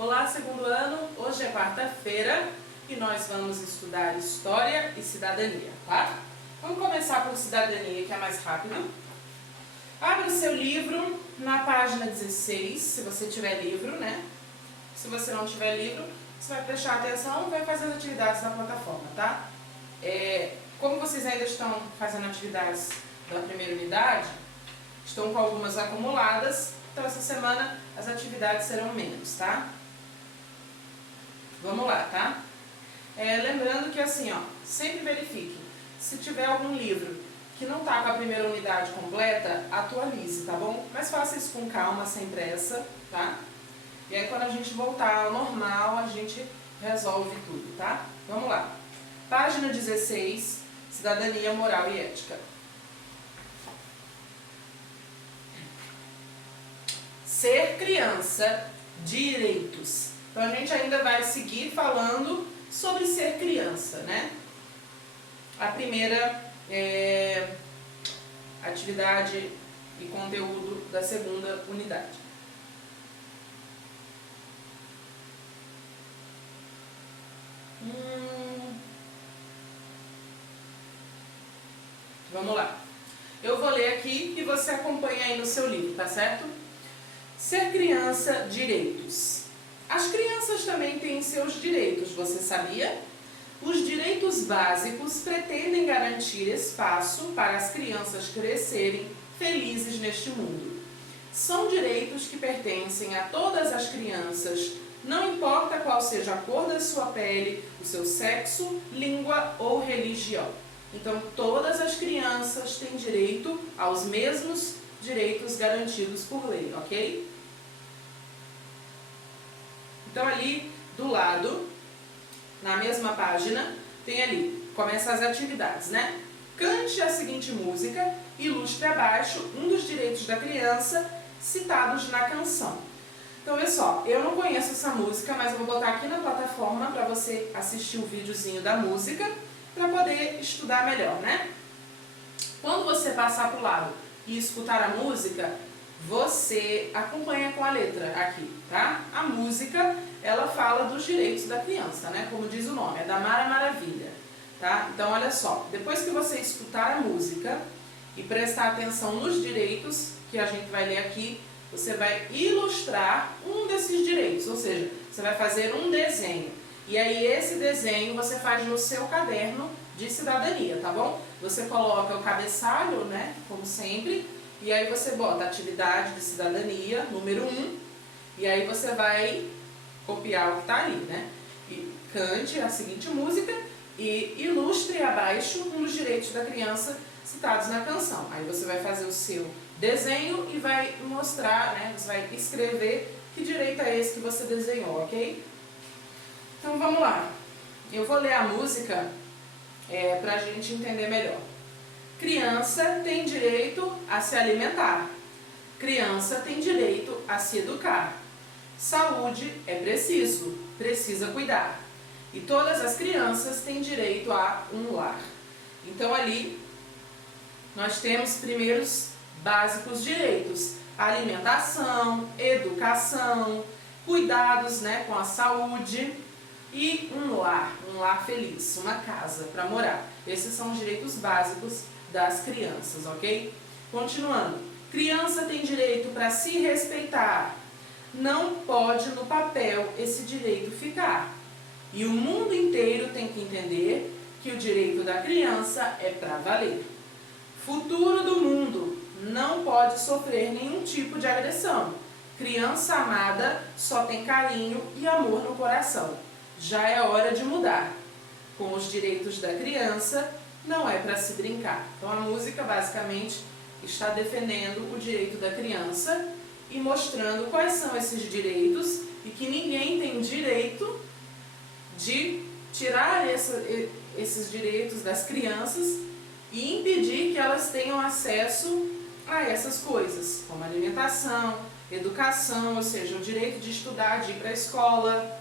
Olá, segundo ano, hoje é quarta-feira e nós vamos estudar História e Cidadania, tá? Vamos começar por Cidadania, que é mais rápido. Abra o seu livro na página 16, se você tiver livro, né? Se você não tiver livro, você vai prestar atenção e vai fazer as atividades na plataforma, tá? Como vocês ainda estão fazendo atividades da primeira unidade, estão com algumas acumuladas, então essa semana as atividades serão menos, tá? Vamos lá, tá? Lembrando que assim, ó, sempre verifique, se tiver algum livro que não está com a primeira unidade completa, atualize, tá bom? Mas faça isso com calma, sem pressa, tá? E aí quando a gente voltar ao normal, a gente resolve tudo, tá? Vamos lá. Página 16, Cidadania, Moral e Ética. Ser criança, direitos. Então a gente ainda vai seguir falando sobre ser criança, né? A primeira atividade e conteúdo da segunda unidade. Vamos lá. Eu vou ler aqui e você acompanha aí no seu livro, tá certo? Ser criança, direitos. As crianças também têm seus direitos, você sabia? Os direitos básicos pretendem garantir espaço para as crianças crescerem felizes neste mundo. São direitos que pertencem a todas as crianças, não importa qual seja a cor da sua pele, o seu sexo, língua ou religião. Então, todas as crianças têm direito aos mesmos direitos garantidos por lei, ok? Então, ali do lado, na mesma página, tem ali, começa as atividades, né? Cante a seguinte música, ilustre abaixo um dos direitos da criança citados na canção. Então, olha só, eu não conheço essa música, mas eu vou botar aqui na plataforma para você assistir o videozinho da música, para poder estudar melhor, né? Quando você passar para o lado e escutar a música, você acompanha com a letra aqui, tá? A música, ela fala dos direitos da criança, né? Como diz o nome, é da Mara Maravilha, tá? Então, olha só, depois que você escutar a música e prestar atenção nos direitos que a gente vai ler aqui, você vai ilustrar um desses direitos, ou seja, você vai fazer um desenho. E aí esse desenho você faz no seu caderno de cidadania, tá bom? Você coloca o cabeçalho, né, como sempre, e aí você bota atividade de cidadania, número 1, e aí você vai copiar o que está ali, né? E cante a seguinte música e ilustre abaixo um dos direitos da criança citados na canção. Aí você vai fazer o seu desenho e vai mostrar, né, você vai escrever que direito é esse que você desenhou, ok? Então vamos lá, eu vou ler a música para a gente entender melhor. Criança tem direito a se alimentar. Criança tem direito a se educar. Saúde é preciso, precisa cuidar. E todas as crianças têm direito a um lar. Então ali nós temos primeiros básicos direitos: alimentação, educação, cuidados, né, com a saúde. E um lar feliz, uma casa para morar. Esses são os direitos básicos das crianças, ok? Continuando. Criança tem direito para se respeitar. Não pode no papel esse direito ficar. E o mundo inteiro tem que entender que o direito da criança é para valer. Futuro do mundo não pode sofrer nenhum tipo de agressão. Criança amada só tem carinho e amor no coração. Já é hora de mudar. Com os direitos da criança, não é para se brincar. Então a música basicamente está defendendo o direito da criança e mostrando quais são esses direitos e que ninguém tem direito de tirar esses direitos das crianças e impedir que elas tenham acesso a essas coisas, como alimentação, educação, ou seja, o direito de estudar, de ir para a escola,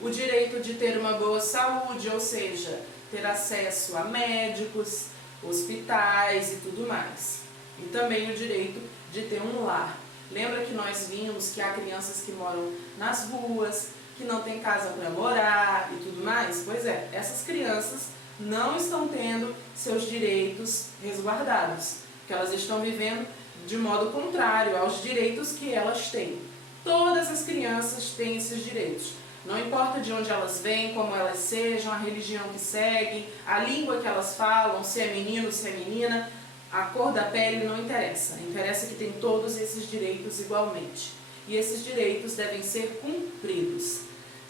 o direito de ter uma boa saúde, ou seja, ter acesso a médicos, hospitais e tudo mais. E também o direito de ter um lar. Lembra que nós vimos que há crianças que moram nas ruas, que não tem casa para morar e tudo mais? Pois é, essas crianças não estão tendo seus direitos resguardados, porque elas estão vivendo de modo contrário aos direitos que elas têm. Todas as crianças têm esses direitos. Não importa de onde elas vêm, como elas sejam, a religião que seguem, a língua que elas falam, se é menino, se é menina, a cor da pele não interessa. Interessa que tem todos esses direitos igualmente. E esses direitos devem ser cumpridos,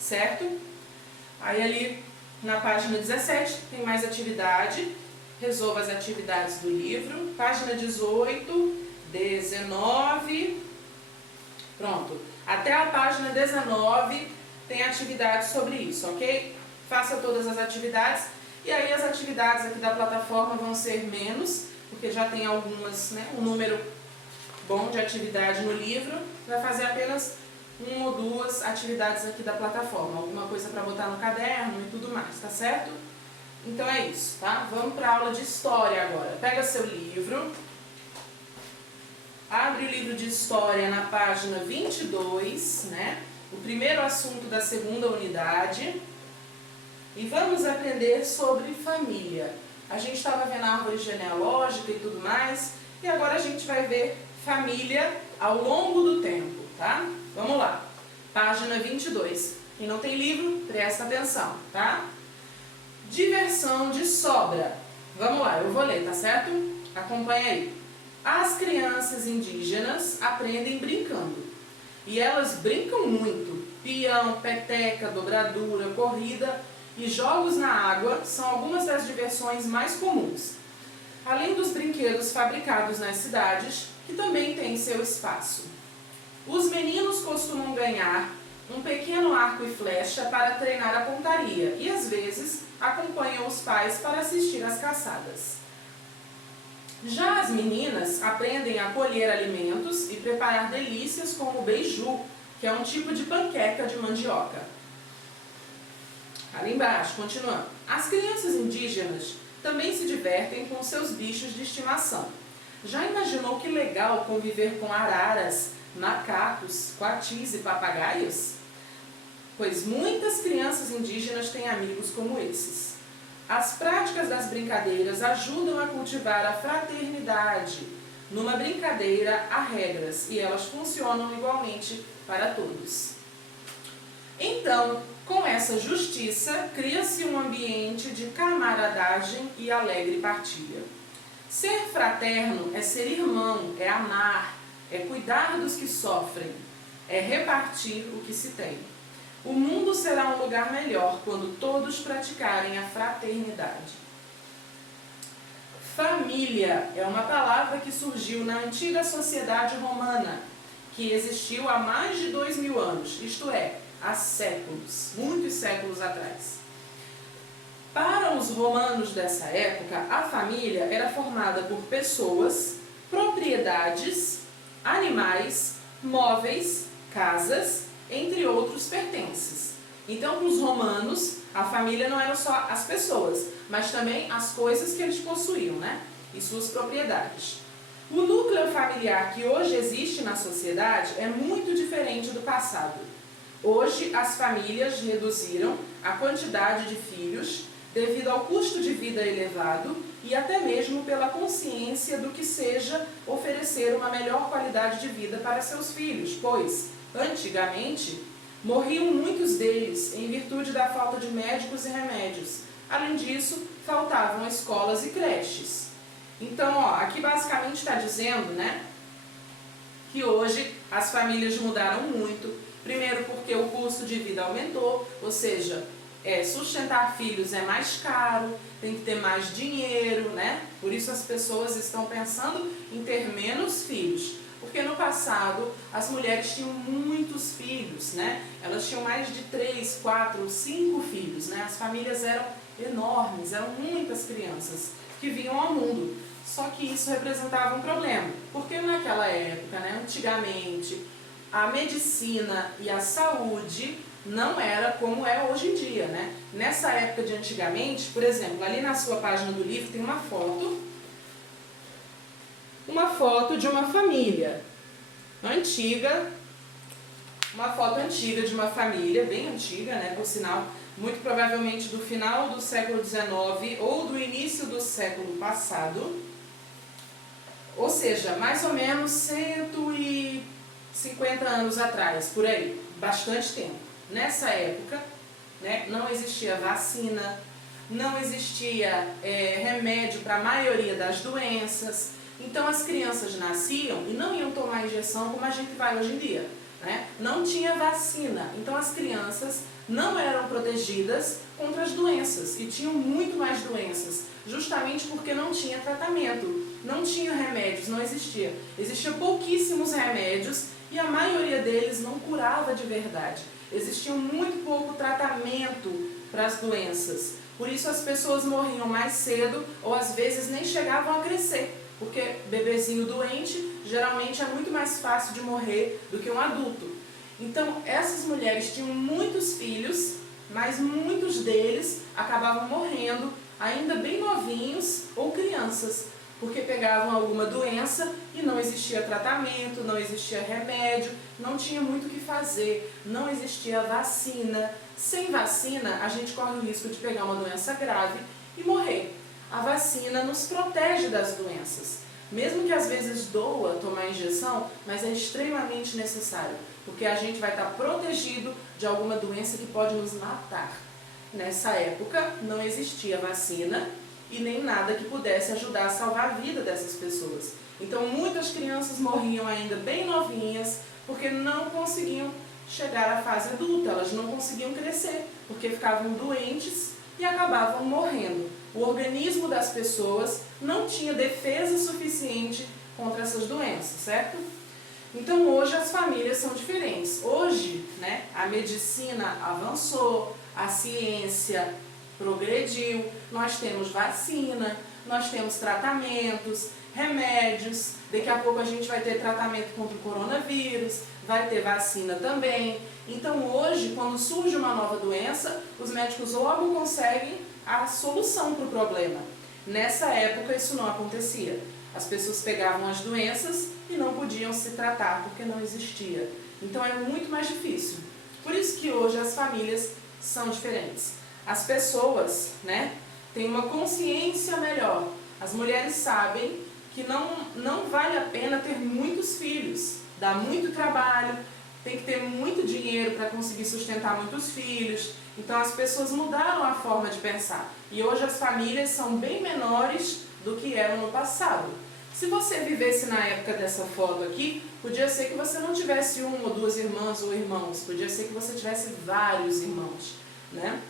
certo? Aí ali na página 17 tem mais atividade. Resolva as atividades do livro. Página 18, 19, pronto. Até a página 19 tem atividades sobre isso, ok? Faça todas as atividades. E aí as atividades aqui da plataforma vão ser menos, porque já tem algumas, né, um número bom de atividade no livro. Vai fazer apenas uma ou duas atividades aqui da plataforma, alguma coisa para botar no caderno e tudo mais, tá certo? Então é isso, tá? Vamos para a aula de história agora. Pega seu livro, abre o livro de história na página 22, né? O primeiro assunto da segunda unidade. E vamos aprender sobre família. A gente estava vendo a árvore genealógica e tudo mais, e agora a gente vai ver família ao longo do tempo, tá? Vamos lá. Página 22. Quem não tem livro, presta atenção, tá? Diversão de sobra. Vamos lá, eu vou ler, tá certo? Acompanha aí. As crianças indígenas aprendem brincando. E elas brincam muito. Peão, peteca, dobradura, corrida e jogos na água são algumas das diversões mais comuns. Além dos brinquedos fabricados nas cidades, que também têm seu espaço. Os meninos costumam ganhar um pequeno arco e flecha para treinar a pontaria e, às vezes, acompanham os pais para assistir às caçadas. Já as meninas aprendem a colher alimentos e preparar delícias como o beiju, que é um tipo de panqueca de mandioca. Ali embaixo, continuando. As crianças indígenas também se divertem com seus bichos de estimação. Já imaginou que legal conviver com araras, macacos, coatis e papagaios? Pois muitas crianças indígenas têm amigos como esses. As práticas das brincadeiras ajudam a cultivar a fraternidade. Numa brincadeira há regras e elas funcionam igualmente para todos. Então, com essa justiça, cria-se um ambiente de camaradagem e alegre partilha. Ser fraterno é ser irmão, é amar, é cuidar dos que sofrem, é repartir o que se tem. O mundo será um lugar melhor quando todos praticarem a fraternidade. Família é uma palavra que surgiu na antiga sociedade romana, que existiu há mais de 2000 anos, isto é, há séculos, muitos séculos atrás. Para os romanos dessa época, a família era formada por pessoas, propriedades, animais, móveis, casas, entre outros pertences. Então, para os romanos, a família não eram só as pessoas, mas também as coisas que eles possuíam, né? E suas propriedades. O núcleo familiar que hoje existe na sociedade é muito diferente do passado. Hoje, as famílias reduziram a quantidade de filhos devido ao custo de vida elevado e até mesmo pela consciência do que seja oferecer uma melhor qualidade de vida para seus filhos, pois, antigamente, morriam muitos deles em virtude da falta de médicos e remédios. Além disso, faltavam escolas e creches. Então, ó, aqui basicamente está dizendo, né, que hoje as famílias mudaram muito. Primeiro porque o custo de vida aumentou, ou seja, sustentar filhos é mais caro, tem que ter mais dinheiro, né? Por isso as pessoas estão pensando em ter menos filhos. Porque no passado as mulheres tinham muitos filhos, né? Elas tinham mais de 3, 4, 5 filhos, né? As famílias eram enormes, eram muitas crianças que vinham ao mundo. Só que isso representava um problema, porque naquela época, né, antigamente, a medicina e a saúde não era como é hoje em dia, né? Nessa época de antigamente, por exemplo, ali na sua página do livro tem uma foto de uma família. antiga, uma foto antiga de uma família, bem antiga, né, por sinal, muito provavelmente do final do século XIX ou do início do século passado, ou seja, mais ou menos 150 anos atrás, por aí, bastante tempo. Nessa época, né, não existia vacina, não existia remédio para a maioria das doenças, então as crianças nasciam e não iam tomar injeção como a gente vai hoje em dia, né? Não tinha vacina, então as crianças não eram protegidas contra as doenças e tinham muito mais doenças, justamente porque não tinha tratamento, não tinha remédios, não existia. Existiam pouquíssimos remédios e a maioria deles não curava de verdade. Existia muito pouco tratamento para as doenças. Por isso as pessoas morriam mais cedo ou às vezes nem chegavam a crescer, porque bebezinho doente geralmente é muito mais fácil de morrer do que um adulto. Então essas mulheres tinham muitos filhos, mas muitos deles acabavam morrendo ainda bem novinhos ou crianças, porque pegavam alguma doença e não existia tratamento, não existia remédio, não tinha muito o que fazer, não existia vacina. Sem vacina, a gente corre o risco de pegar uma doença grave e morrer. A vacina nos protege das doenças. Mesmo que às vezes doa tomar injeção, mas é extremamente necessário, porque a gente vai estar protegido de alguma doença que pode nos matar. Nessa época, não existia vacina e nem nada que pudesse ajudar a salvar a vida dessas pessoas. Então muitas crianças morriam ainda bem novinhas porque não conseguiam chegar à fase adulta, elas não conseguiam crescer, porque ficavam doentes e acabavam morrendo. O organismo das pessoas não tinha defesa suficiente contra essas doenças, certo? Então hoje as famílias são diferentes. Hoje, né, a medicina avançou, a ciência progrediu, nós temos vacina, nós temos tratamentos, remédios, daqui a pouco a gente vai ter tratamento contra o coronavírus, vai ter vacina também. Então hoje, quando surge uma nova doença, os médicos logo conseguem a solução para o problema. Nessa época isso não acontecia. As pessoas pegavam as doenças e não podiam se tratar porque não existia. Então é muito mais difícil. Por isso que hoje as famílias são diferentes. As pessoas, né, têm uma consciência melhor. As mulheres sabem que não vale a pena ter muitos filhos. Dá muito trabalho, tem que ter muito dinheiro para conseguir sustentar muitos filhos. Então as pessoas mudaram a forma de pensar. E hoje as famílias são bem menores do que eram no passado. Se você vivesse na época dessa foto aqui, podia ser que você não tivesse uma ou duas irmãs ou irmãos. Podia ser que você tivesse vários irmãos, né?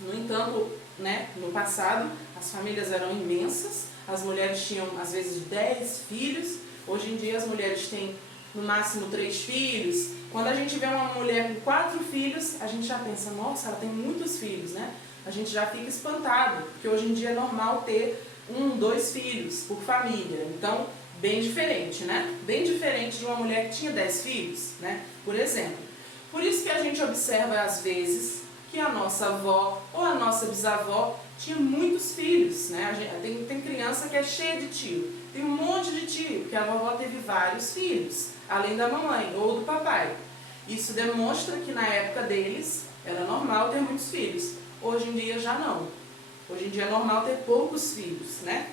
No entanto, né, no passado, as famílias eram imensas, as mulheres tinham às vezes 10 filhos, hoje em dia as mulheres têm no máximo 3 filhos. Quando a gente vê uma mulher com 4 filhos, a gente já pensa, nossa, ela tem muitos filhos, né? A gente já fica espantado, porque hoje em dia é normal ter 1, 2 filhos por família, então bem diferente, né? Bem diferente de uma mulher que tinha 10 filhos, né? Por exemplo. Por isso que a gente observa às vezes que a nossa avó ou a nossa bisavó tinha muitos filhos, né? Tem criança que é cheia de tio, tem um monte de tio, porque a vovó teve vários filhos, além da mamãe ou do papai. Isso demonstra que na época deles era normal ter muitos filhos, hoje em dia já não. Hoje em dia é normal ter poucos filhos, né?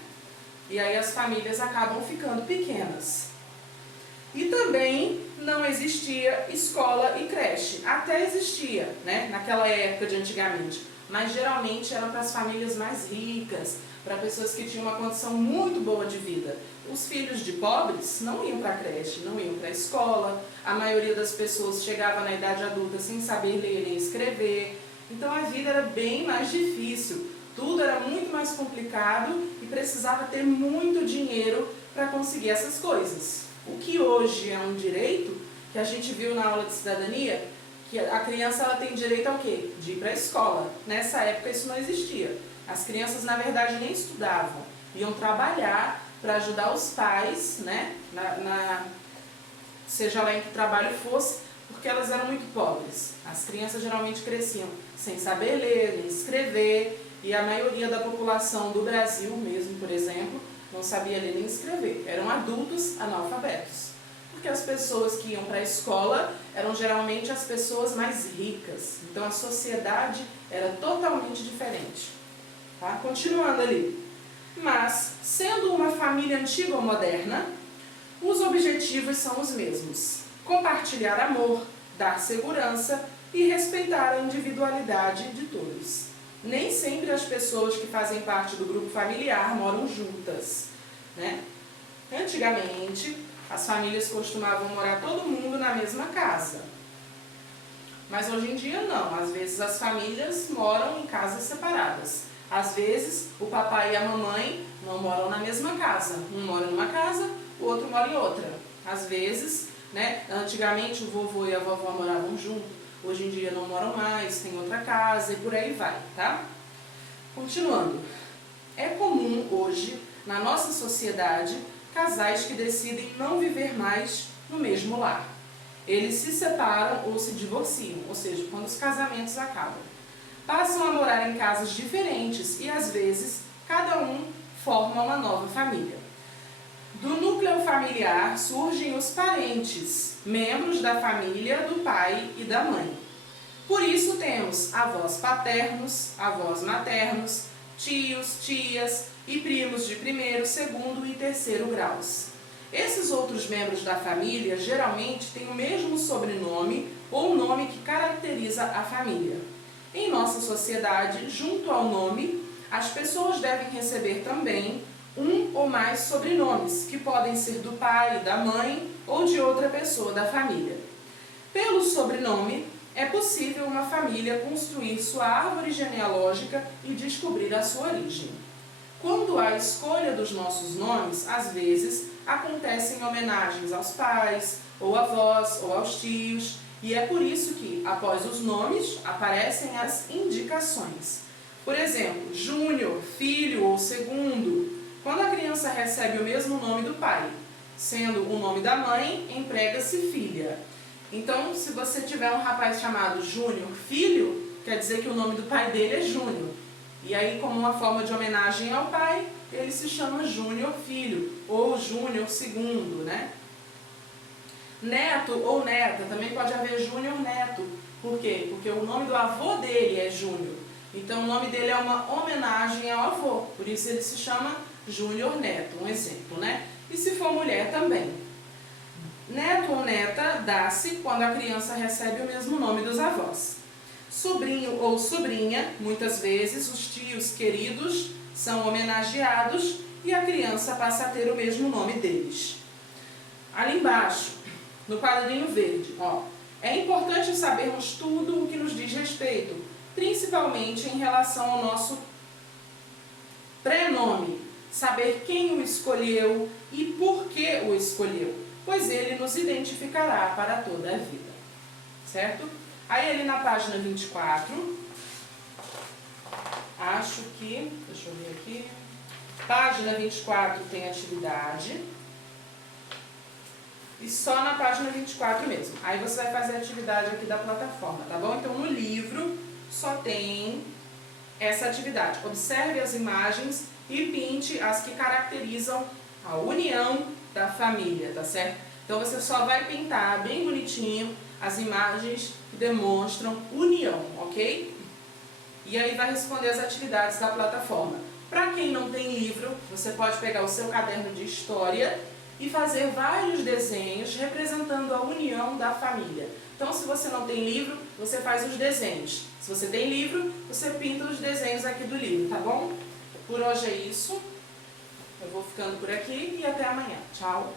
E aí as famílias acabam ficando pequenas. E também não existia escola e creche. Até existia, né, naquela época de antigamente. Mas geralmente era para as famílias mais ricas, para pessoas que tinham uma condição muito boa de vida. Os filhos de pobres não iam para a creche, não iam para a escola. A maioria das pessoas chegava na idade adulta sem saber ler nem escrever. Então a vida era bem mais difícil. Tudo era muito mais complicado e precisava ter muito dinheiro para conseguir essas coisas. O que hoje é um direito, que a gente viu na aula de cidadania, que a criança ela tem direito ao quê? De ir para a escola. Nessa época isso não existia. As crianças na verdade nem estudavam, iam trabalhar para ajudar os pais, né? Seja lá em que trabalho fosse, porque elas eram muito pobres. As crianças geralmente cresciam sem saber ler, nem escrever, e a maioria da população do Brasil mesmo, por exemplo, não sabia ler nem escrever. Eram adultos analfabetos. que as pessoas que iam para a escola eram geralmente as pessoas mais ricas. Então a sociedade era totalmente diferente. Tá? Continuando ali. Mas, sendo uma família antiga ou moderna, os objetivos são os mesmos. Compartilhar amor, dar segurança e respeitar a individualidade de todos. Nem sempre as pessoas que fazem parte do grupo familiar moram juntas, né? Antigamente, as famílias costumavam morar todo mundo na mesma casa. Mas hoje em dia não. Às vezes as famílias moram em casas separadas. Às vezes o papai e a mamãe não moram na mesma casa. Um mora numa casa, o outro mora em outra. Às vezes, né, antigamente o vovô e a vovó moravam juntos. Hoje em dia não moram mais, tem outra casa e por aí vai, tá? Continuando. É comum hoje, na nossa sociedade, casais que decidem não viver mais no mesmo lar. Eles se separam ou se divorciam, ou seja, quando os casamentos acabam. Passam a morar em casas diferentes e, às vezes, cada um forma uma nova família. Do núcleo familiar surgem os parentes, membros da família do pai e da mãe. Por isso temos avós paternos, avós maternos, tios, tias e primos de primeiro, segundo e terceiro graus. Esses outros membros da família geralmente têm o mesmo sobrenome ou nome que caracteriza a família. Em nossa sociedade, junto ao nome, as pessoas devem receber também um ou mais sobrenomes, que podem ser do pai, da mãe ou de outra pessoa da família. Pelo sobrenome, é possível uma família construir sua árvore genealógica e descobrir a sua origem. Quando há escolha dos nossos nomes, às vezes acontecem homenagens aos pais, ou avós, ou aos tios, e é por isso que, após os nomes, aparecem as indicações. Por exemplo, Júnior, filho ou segundo, quando a criança recebe o mesmo nome do pai, sendo o nome da mãe, emprega-se filha. Então, se você tiver um rapaz chamado Júnior filho, quer dizer que o nome do pai dele é Júnior. E aí, como uma forma de homenagem ao pai, ele se chama Júnior filho, ou Júnior segundo, né? Neto ou neta, também pode haver Júnior neto. Por quê? Porque o nome do avô dele é Júnior. Então, o nome dele é uma homenagem ao avô. Por isso, ele se chama Júnior neto, um exemplo, né? E se for mulher, também. Neto ou neta dá-se quando a criança recebe o mesmo nome dos avós. Sobrinho ou sobrinha, muitas vezes os tios queridos são homenageados e a criança passa a ter o mesmo nome deles. Ali embaixo, no quadrinho verde, ó, é importante sabermos tudo o que nos diz respeito, principalmente em relação ao nosso prenome, saber quem o escolheu e por que o escolheu, pois ele nos identificará para toda a vida, certo? Aí ali na página 24, acho que, deixa eu ver aqui, página 24 tem atividade, e só na página 24 mesmo. Aí você vai fazer a atividade aqui da plataforma, tá bom? Então no livro só tem essa atividade. Observe as imagens e pinte as que caracterizam a união da família, tá certo? Então você só vai pintar bem bonitinho as imagens que demonstram união, ok? E aí vai responder as atividades da plataforma. Para quem não tem livro, você pode pegar o seu caderno de história e fazer vários desenhos representando a união da família. Então, se você não tem livro, você faz os desenhos. Se você tem livro, você pinta os desenhos aqui do livro, tá bom? Por hoje é isso. Eu vou ficando por aqui e até amanhã. Tchau!